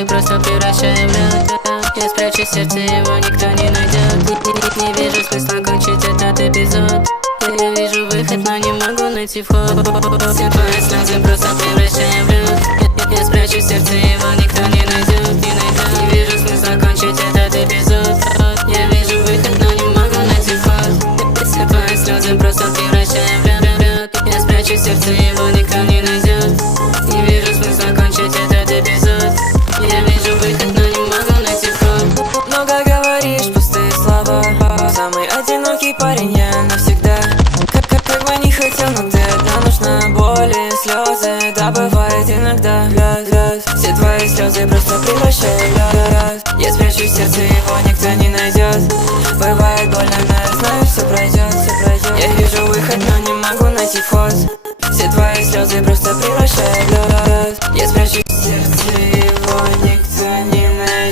слезы просто превращаю в лед. Я спрячу сердце, его никто не найдет. Не вижу смысла кончить этот эпизод. Я вижу выход, но не могу найти вход. Все твои слезы просто превращаю в лед. Я спрячу сердце, его никто не найдет. Не вижу смысла кончить этот эпизод. Я вижу выход, но не могу найти вход. Все твои слезы просто превращаю в лед. Я спрячу сердце, его никто не найдет. Не вижу смысла кончить этот эпизод. Я вижу выход, но не могу найти вход. Много говоришь, пустые слова. Самый одинокий парень я навсегда. Как бы не хотел, но ты одна нужна. Боли, слезы, да бывает иногда. Все твои слезы просто превращаю в лед. Я спрячу сердце, его никто не найдет. Бывает больно, но я знаю, все пройдет. Я вижу выход, но не могу найти вход. Все твои слезы просто превращаю в лед.